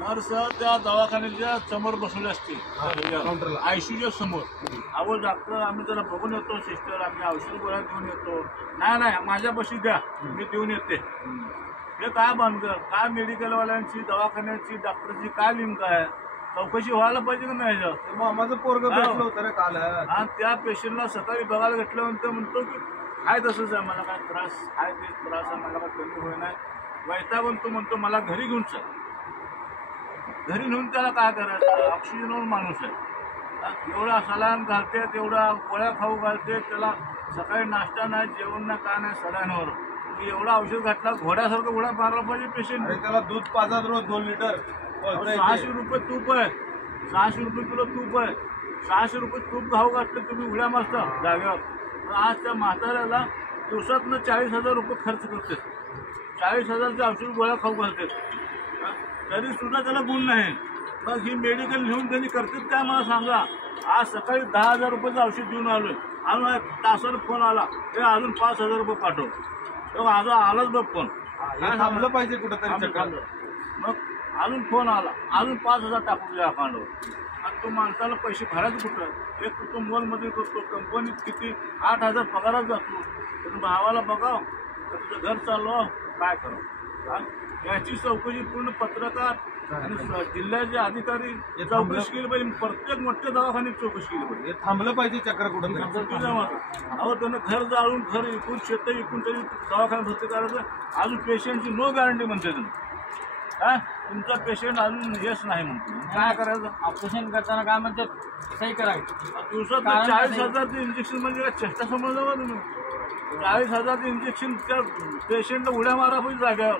Nurse त्या दवाखान्याच्या समोर बसवले असते आयसीयूच्या समोर. अहो डॉक्टर आम्ही जरा बघून येतो, सिस्टर आम्ही औषध गोळ्या देऊन येतो. नाही माझ्यापाशी द्या, मी देऊन येते. हे काय भानगड, काय मेडिकलवाल्यांची दवाखान्याची डॉक्टरची काय लिंक आहे? चौकशी व्हायला पाहिजे का नाही? माझं पोरग भेटलं होतं रे काल. आणि त्या पेशंटला सकाळी बघायला घेतल्यानंतर म्हणतो की काय तसंच आहे, मला काय त्रास आहे, ते त्रास आहे, मला काय कमी होय नाही. वैतागून तो म्हणतो मला घरी घेऊन चल. घरी नेऊन त्याला काय करायचं? ऑक्सिजनवर माणूस आहे. एवढा सलाईन घालते, तेवढा गोळ्या खाऊ घालते, त्याला सकाळी नाश्ता नाही, जेवण नाही, काय नाही सलाईनवर. एवढा औषध घातला, घोड्यासारखं घोडा मारला पाहिजे पेशंट. त्याला दूध पाजत रोज 2 लिटर. 600 रुपये तूप आहे, 600 रुपये किलो तूप आहे. 600 रुपये तूप खाऊ घातलं तुम्ही उड्या मारता जागेवर. आज त्या म्हाताऱ्याला दिवसातनं 40,000 रुपये खर्च करते. 40,000चे औषध गोळ्या खाऊ घालते, तरी सुद्धा त्याला गुण नाही. मग ही मेडिकल घेऊन त्यांनी करतात काय मला सांगा? आज सकाळी 10,000 रुपयाचं औषध देऊन आलोय. अजून तासानं फोन आला, ते अजून 5,000 रुपये पाठव. माझा आलाच बघ फोन. थांबलं पाहिजे कुठंतरी. मग अजून फोन आला, अजून 5,000 टाकून द्या अकाउंटवर. आणि तो माणसाला पैसे भरायचं कुठं? एक तो मॉलमध्ये करतो, कंपनीत किती 8,000 पगारात जातो. तर भावाला बघाव तर तुझं घर चाललो, काय करावं? याची चौकशी पूर्ण पत्रकार आणि जिल्ह्याचे अधिकारी चौकशी केली पाहिजे. प्रत्येक मोठ्या दवाखान्यात चौकशी केली पाहिजे. थांबलं पाहिजे चक्र कुठं. अहो त्यानं घर जाळून घर विकून शेत विकून तरी दवाखान्यात भरती करायचं. अजून पेशंटची नो गॅरंटी म्हणते तुम्ही. काय तुमचा पेशंट अजून यश नाही म्हणतो, काय करायचं? ऑपरेशन करताना काय म्हणतात, सही करायचं. दिवसात 40,000चं इंजेक्शन म्हणजे काय चेष्टा समजलं का तुम्ही? 40,000चं इंजेक्शन त्या पेशंटला उड्या मारा पाहिजे जाग्यावर.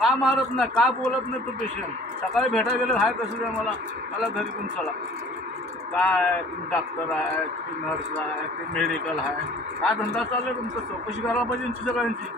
का मारत नाही, का बोलत नाही तो पेशंट? सकाळी भेटायला गेलं हाय कसं द्या मला घरी कोण चला. काय तुम्ही डॉक्टर आहे, तुम्ही नर्स आहे, ते मेडिकल आहे, काय धंदा चालू आहे तुमचं? चौकशी करायला पाहिजे यांची सगळ्यांची.